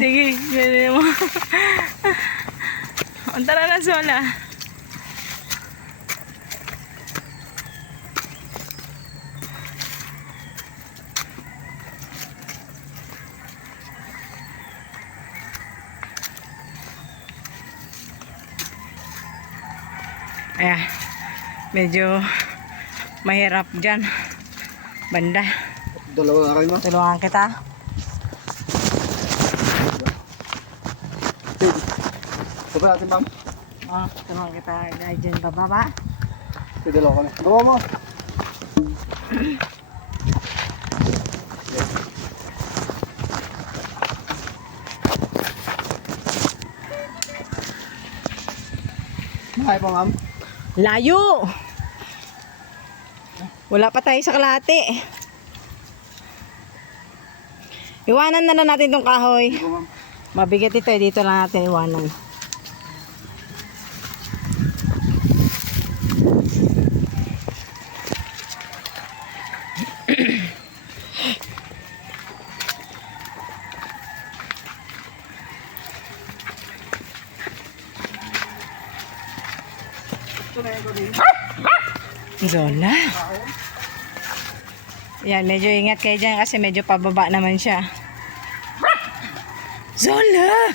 Sige, gano'n mo. Ang tara na, Sola. Ayan. Medyo mahirap dyan. Banda. Dalawa kayo mo. Tulungan kita. Sabi natin bang? Oh, tulungan kita. Dahil dyan bababa. Sige, dalawa kami. Dalawa mo. Mahal pa ma'am. Layo! Wala pa tayo sa kalate. Iwanan na lang natin tong kahoy. Mabigat ito eh. Dito lang natin iwanan. Ito na yung gabi. Zola. Yan, medyo ingat kayo dyan kasi medyo pababa naman siya. Zola!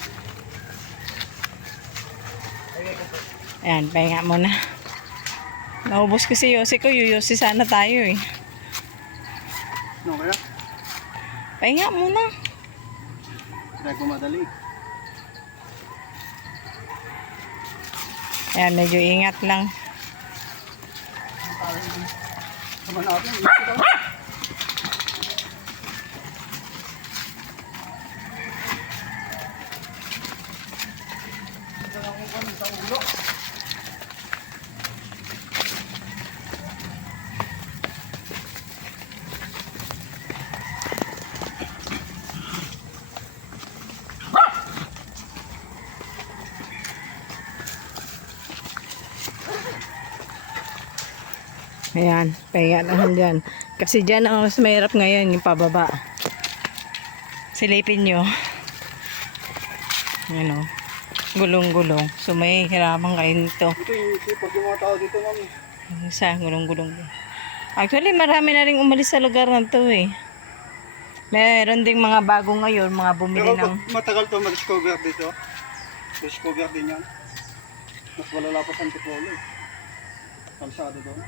Ayan, pahinga muna. Naubos ko si Yossi ko. Yuyossi sana tayo eh. No, kaya? Pahinga muna. Try ko madali. Ayan, medyo ingat lang. Sama natin. Ito na kung kami sa ulo. Ayan, pahinga naman dyan. Kasi dyan ang mas mahirap ngayon, yung pababa. Silipin nyo. Ano, gulong-gulong. So may hirapan kayo nito. Ito yung sipag yung mga tao dito. Yung Isa, gulong-gulong. Actually, marami na rin umalis sa lugar na to eh. Meron ding mga bago ngayon, mga bumili Pero ng... matagal to ma-discover dito. Discover din yan. Mas malala pa sa Antipolo eh. Kalsado doon.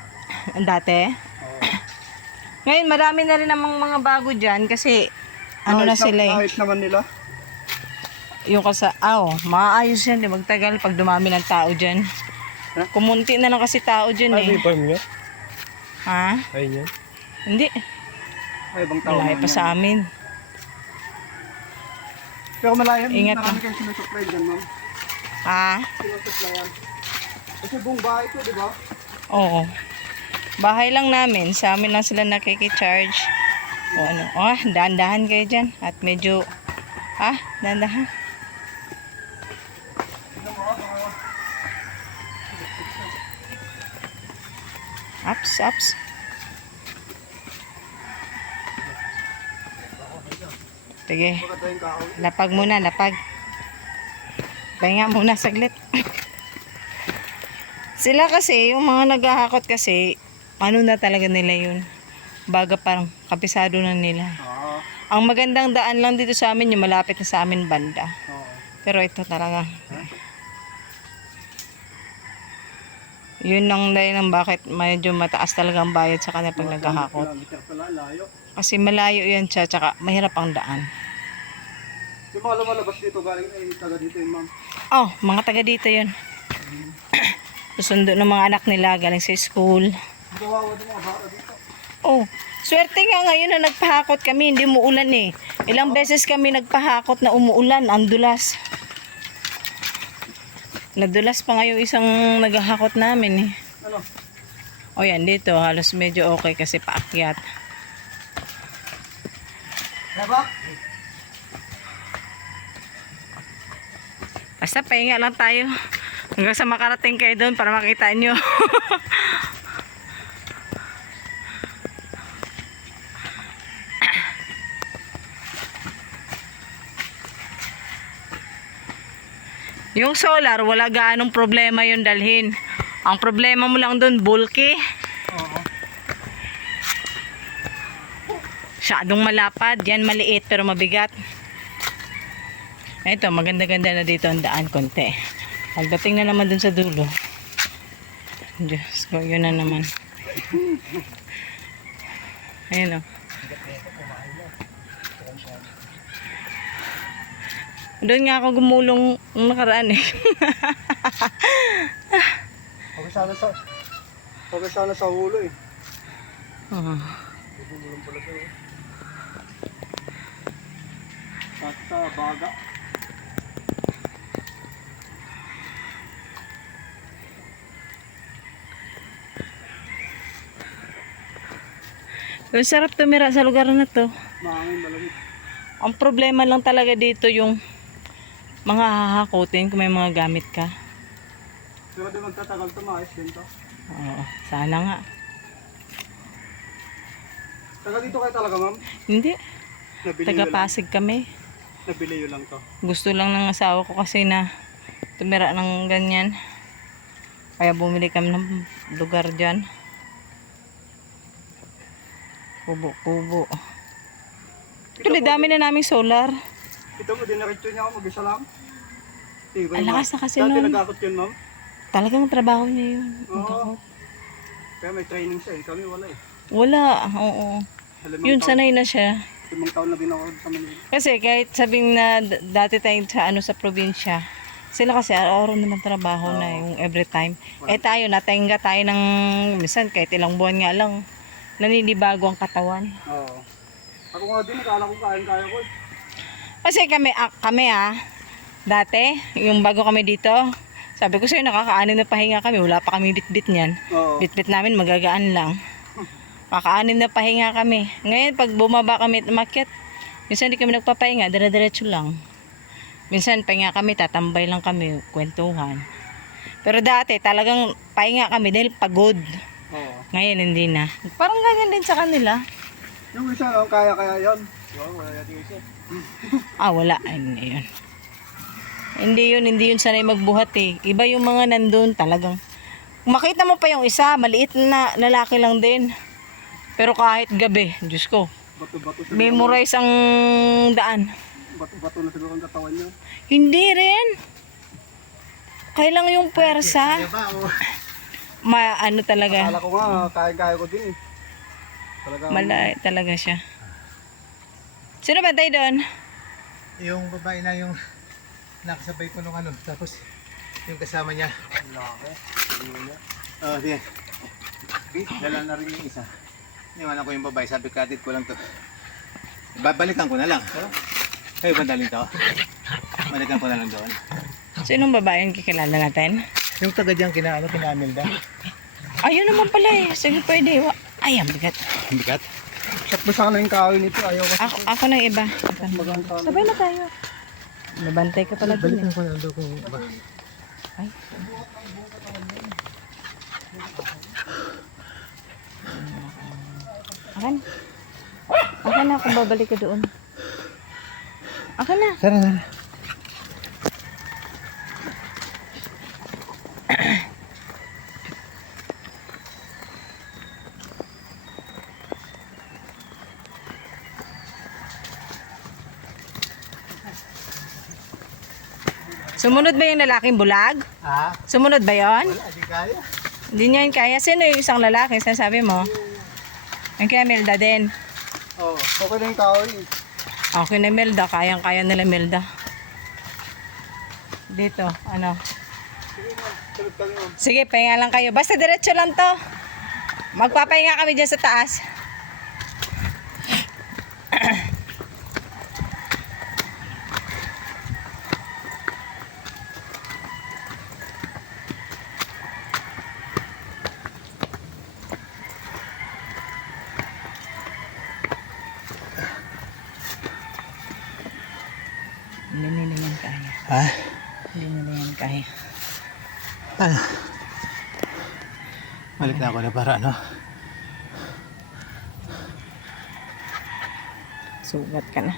Ang dati. Oo. Ngayon, marami na rin namang mga bago dyan kasi ano na Kahit sila eh. Kahit naman nila. Yung kasa, aw, maayos yan, di magtagal pag dumami ng tao dyan. Ha? Kumunti na lang kasi tao dyan eh. farm niya? Ha? Ay niya? Hindi. Ay, ibang tao. Malayo naman pa yan. sa amin. Pero malayo. Ingat Marami kayong sinusupply dyan, ma'am. Ha? Sinusupplyan. Kasi buong bahay ko, di ba? Oo. Bahay lang namin. Sa amin lang sila nakikicharge. O ano. Oh, dahan-dahan kayo dyan. At medyo, ha? Dahan-dahan. Ups, ups. Sige. Lapag muna, lapag. Pahinga muna saglit. Sila kasi, yung mga naghahakot kasi, ano na talaga nila yun. Baga parang kapisado na nila. Oo. Ang magandang daan lang dito sa amin, yung malapit na sa amin banda. Oo. Pero ito talaga. Yun ang dahilan ng bakit medyo mataas talaga ang bayad sa kanila pag naghahakot. Pala, layo. Kasi malayo yan siya, tsaka mahirap ang daan. Yung mga lumalabas dito, galing ay taga dito yung ma'am. Oh, mga taga dito yun. Susundo ng mga anak nila galing sa school. Oh, swerte nga ngayon na nagpahakot kami, hindi umuulan eh. Ilang beses kami nagpahakot na umuulan, ang dulas. Nadulas pa nga yung isang naghahakot namin eh. Ano? O yan, dito halos medyo okay kasi paakyat. Diba? Basta pahinga lang tayo. Hanggang sa makarating kayo doon para makita nyo. Yung solar, wala gaanong problema yung dalhin. Ang problema mo lang doon, bulky. Oo. Masyadong malapad. Yan, maliit pero mabigat. Ito, maganda-ganda na dito ang daan konti. Pagdating na naman dun sa dulo. Diyos ko, yun na naman. Ayun o. Doon nga ako gumulong nung nakaraan eh. Okay sana sa... Okay sana sa hulo eh. Oo. Bubulong pala siya. oh. At sa baga. Ang sarap tumira sa lugar na to. Ang problema lang talaga dito yung mga hahakutin kung may mga gamit ka. Pero di magtatagal to, maayos din to. Oo, sana nga. Taga dito kayo talaga ma'am? Hindi, Nabili taga. Pasig kami. Nabili yun lang to. Gusto lang ng asawa ko kasi na tumira ng ganyan. Kaya bumili kami ng lugar dyan. Kubo-kubo. Tuloy, dami na naming solar. Ito mo, dinaretso niya ako mag-isa lang. Tibay, Ang lakas na kasi Dati nun. nagakot yun ma'am. Talagang trabaho niya yun. Oo. Kaya may training siya eh. Kami wala eh. Wala, oo. Limang Yun, taon, sanay na siya. limang taon na din ako sa Manila. Kasi kahit sabing na d- dati tayong sa ano sa probinsya, sila kasi araw-araw naman trabaho na yung every time. Eh tayo, natenga tayo ng minsan kahit ilang buwan nga lang, naninibago ang katawan. Oo. Ako nga din, nakala ko kain-kaya ko. Kasi kami, ah, kami ah, dati, yung bago kami dito, sabi ko sa'yo, nakakaanin na pahinga kami, wala pa kami bitbit niyan. Oo. Bitbit namin, magagaan lang. Kakaanim na pahinga kami. Ngayon, pag bumaba kami at umakyat, minsan hindi kami nagpapahinga, dire-diretso lang. Minsan, pahinga kami, tatambay lang kami, kwentuhan. Pero dati, talagang pahinga kami dahil pagod. Ngayon, hindi na. Parang ganyan din sa kanila. Yung isa, oh, kaya-kaya yun. Oo, wala natin isa. Ah, wala. Hindi yun. Hindi yun, hindi yun sanay magbuhat eh. Iba yung mga nandun talagang. Makita mo pa yung isa, maliit na lalaki lang din. Pero kahit gabi, Diyos ko, Bato-bato siguro. memorize ang daan. Bato-bato na siguro ang katawan niya. Hindi rin. Kailang yung pwersa. ba? Oh. Ma, ano talaga, Akala ko nga, kaya-kaya ko din eh. Talaga. malay talaga siya. Sino ba tayo doon? Yung babae na yung nakasabay ko nung ano, tapos yung kasama niya. Laki. Oh, di. Dala na rin yung isa. Iniwanan ko yung babae, sabi katid ko lang to. Babalikan ko na lang. Kayo ba dalhin to? Balikan ko na lang doon. Sinong babae yung kikilala natin? Yung taga dyan kinaano, kinamilda. Ayun naman pala eh. Sige, pwede. Wa- Ay, ang bigat. Bigat. Sakto sana yung kahoy nito. Ayaw ko. Ako, ako ng iba. Sabay na tayo. Nabantay ka pala dun eh. Balikan ko na doon kung ba. Ay. Akan. Akan na kung babalik ka doon. Akan na. Tara, tara. Sumunod ba yung lalaking bulag? Ha? Sumunod ba yon? Wala, di kaya. Hindi niya yun kaya. Sino yung isang lalaki? Sinasabi mo? Yung kaya Melda din. Oo. Okay na yung kahoy. Okay na Melda. Kayang-kaya nila Melda. Dito, ano. Sige, pahinga lang kayo. Basta diretso lang to. Magpapahinga kami dyan sa taas. Hindi nila yan kaya. Ha? Hindi kaya. Ano? Balik na ako na para ano? Sugat ka na.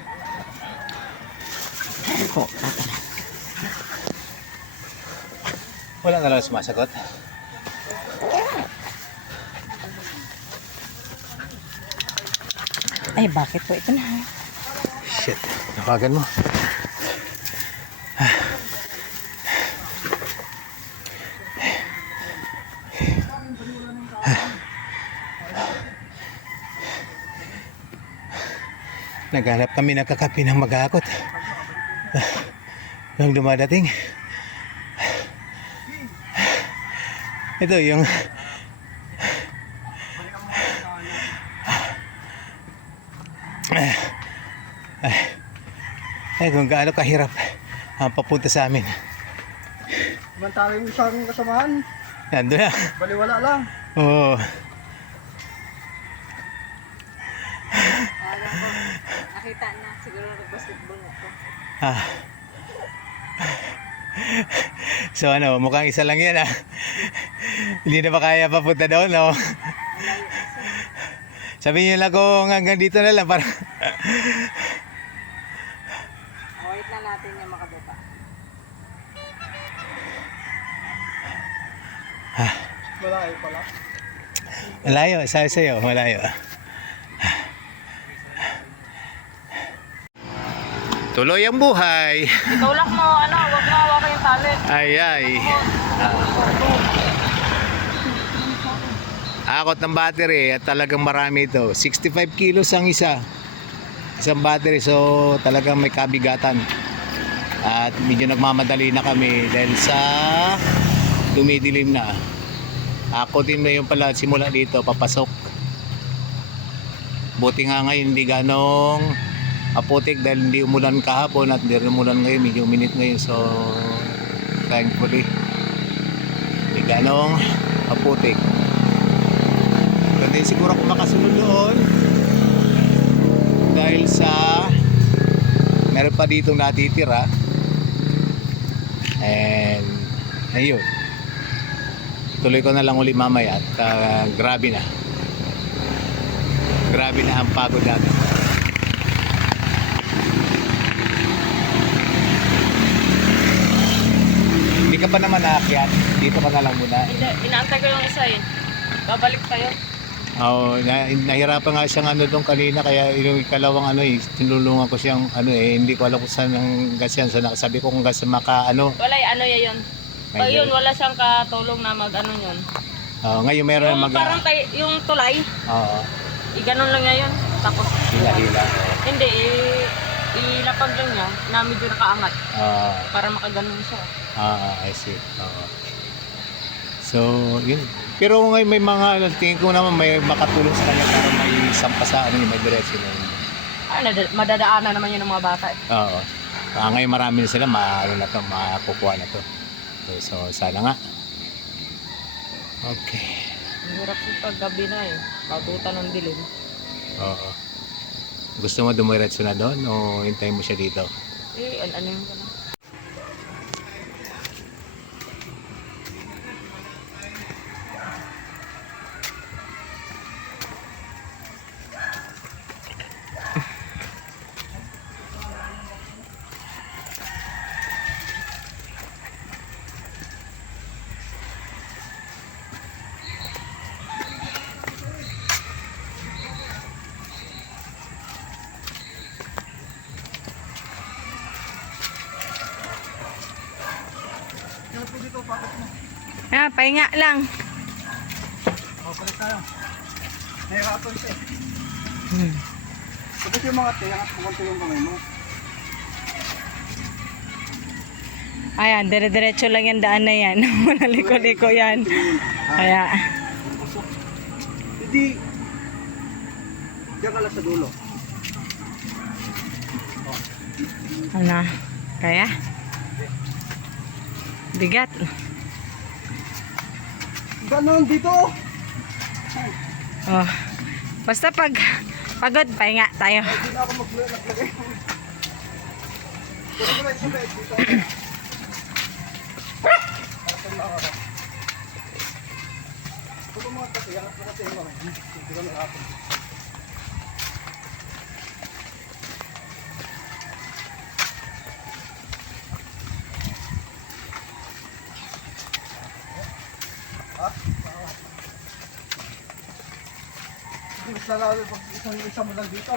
Ako, tata na. Wala na lang sumasagot. Ay, bakit po ito na? Shit. Nakagan mo. Naghanap kami ng kakapi ng mag-aakot. Nang dumadating. Ito yung ay kung gaano kahirap ang papunta sa amin. Samantala yung isang kasamahan, Nandun na. baliwala lang. Oo. Nakita na, siguro nag-basketball na ito. Ah. So ano, mukhang isa lang yan ah. Hindi na ba kaya papunta doon, no? Sabihin niyo lang kung hanggang dito na lang para Wait na natin yung makabuka. Malayo pala. malayo, sabi sa'yo, malayo. Tuloy ang buhay. Itulak mo, ano, huwag mo hawakan yung tali. Ay, ay. Akot ng battery at talagang marami ito. 65 kilos ang isa. Isang battery so talagang may kabigatan. At medyo nagmamadali na kami dahil sa dumidilim na. Akotin na yung pala simula dito papasok. Buti nga ngayon hindi ganong apotek dahil hindi umulan kahapon at hindi rin umulan ngayon, medyo uminit ngayon. So, thankfully, hindi ganong apotek. Ganda yun siguro kung makasunod doon. Dahil sa meron pa ditong natitira. And ayun. Tuloy ko na lang uli mamaya at ah, grabe na. Grabe na ang pagod natin ka pa naman naakyat dito ka na lang muna Hindi, inaantay ko yung isa eh. Babalik kayo. Oo, na, nahirapan nga siyang ano doon kanina kaya yung ikalawang ano eh, tinulungan ko siyang ano eh, hindi ko alam kung saan ang gas yan. So nakasabi ko kung gas maka ano. Wala, eh, ano yun. Pag May- yun, wala siyang katulong na mag ano yun. Oo, ngayon meron Yung na mag... parang tay, yung tulay, Oo, iganon lang niya yun. Tapos, hila-hila. hindi, i- ilapag lang niya na medyo nakaangat Oo, para makaganon siya. Ah, I see. Oo. So, yun. Pero ngayon may mga, ano, tingin ko naman may makatulong sa kanya para may sampa sa ano, may diretso na yun. Ah, nada- madadaanan naman yun ng mga bata. eh. Oo. Ah, ngayon marami na sila, maano na to, makakukuha na to. So, sana nga. Okay. Ang hirap yung paggabi na eh. Pagbutan ng dilim. Oo. Gusto mo dumiretso na doon o hintayin mo siya dito? Eh, an ano yung gano'n? Yan mo. Ah, pahinga lang. O, palit tayo. Nahirapan siya eh. Hmm. Yung mga tiyan at pumunta yung kamay mo. Ayan, dire-diretso lang yung daan na yan. Wala liko-liko yan. Kaya, Hindi. Diyan ka lang sa dulo. ano, kaya? Bigat. Ganon dito. Oh. Basta pag pagod, pahinga tayo. Hindi na ako maglagay. Pero ko lang sa bed dito. Kung mga tiyan at mga tiyan mo, hindi ka nahirapan. mas lalo pag isang isa mo lang dito.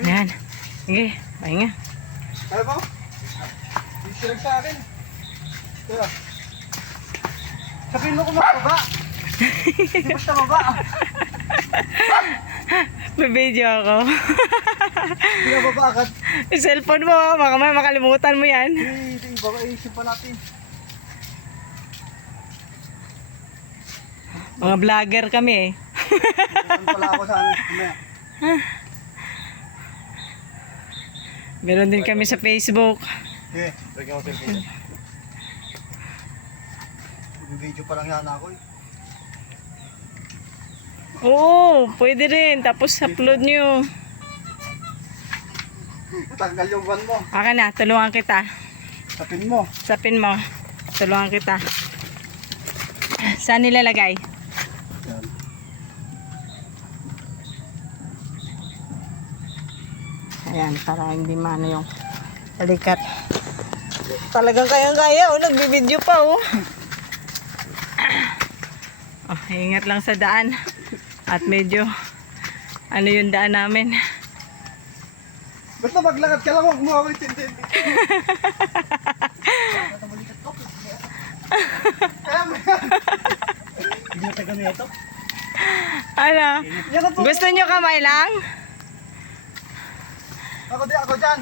Yan. Sige, pahinga. Kaya ba? Yung silag sa akin. Kaya. Sabihin mo kung makababa. Hindi basta baba. Video ako. Hindi na baba agad. Yung cellphone mo, baka may makalimutan mo yan. Eh, Hindi, baka iisip pa natin. Mga vlogger kami eh. Pala ako sa ano? Meron din kami sa Facebook. Okay, lagyan ko cellphone. Video pa lang yan ako eh. Oo, pwede rin. Tapos upload nyo. Tanggal yung van mo. Aka na, tulungan kita. Sapin mo. Sapin mo. Tulungan kita. Saan nilalagay? Yan. Ayan, para hindi maano yung balikat. Talagang kayang-kaya, oh. Nagbibideo pa, oh. oh. Ingat lang sa daan. At medyo, ano yung daan namin. Basta maglakad ka lang, huwag mo ako nito. Ano? Gusto nyo kamay lang? Ako di, ako dyan.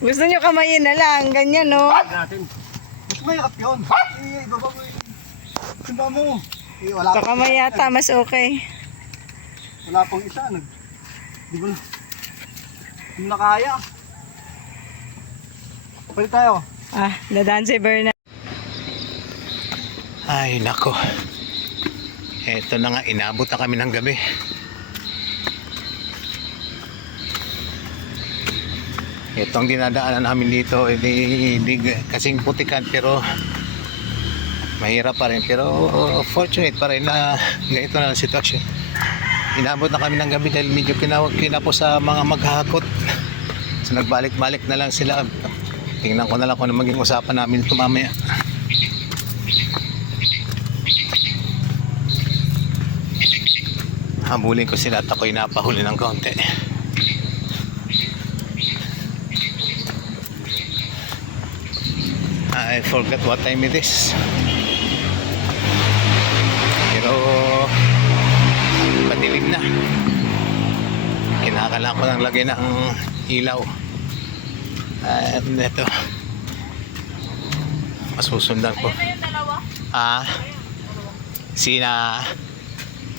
Gusto nyo kamayin na lang, ganyan, no? Natin. Mas mayakap yun. Ibaba mo yun. Simba mo. Pa. kamay yata, mas okay. Wala pang isa. Nag, di ba na? Hindi na kaya. Palit tayo. Ah, dadaan si Bernard. Ay, nako. Eto na nga, inabot na kami ng gabi. Ito ang dinadaanan namin dito, hindi, hindi kasing putikan pero mahirap pa rin. Pero fortunate pa rin na ganito na ang sitwasyon. Inabot na kami ng gabi dahil medyo kinawag kinapo sa mga maghahakot. So nagbalik-balik na lang sila. Tingnan ko na lang kung ano maging usapan namin ito mamaya. Habulin ko sila at ako'y napahuli ng kaunti. I forgot what time it is. Na. Kinakailangan ko lang lagay ng ilaw. At ito. Masusundan ko. Ah, sina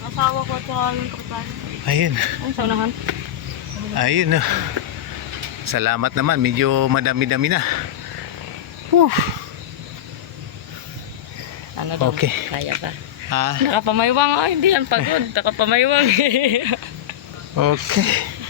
Asawa ko at yung kapitan. Ayun. Ang saunahan. Ayun. oh. Salamat naman. Medyo madami-dami na. Whew. Ano daw? Okay. Kaya ka. Ah, Nakapamayawang. Ay, hindi yan pagod. Nakapamayawang. okay.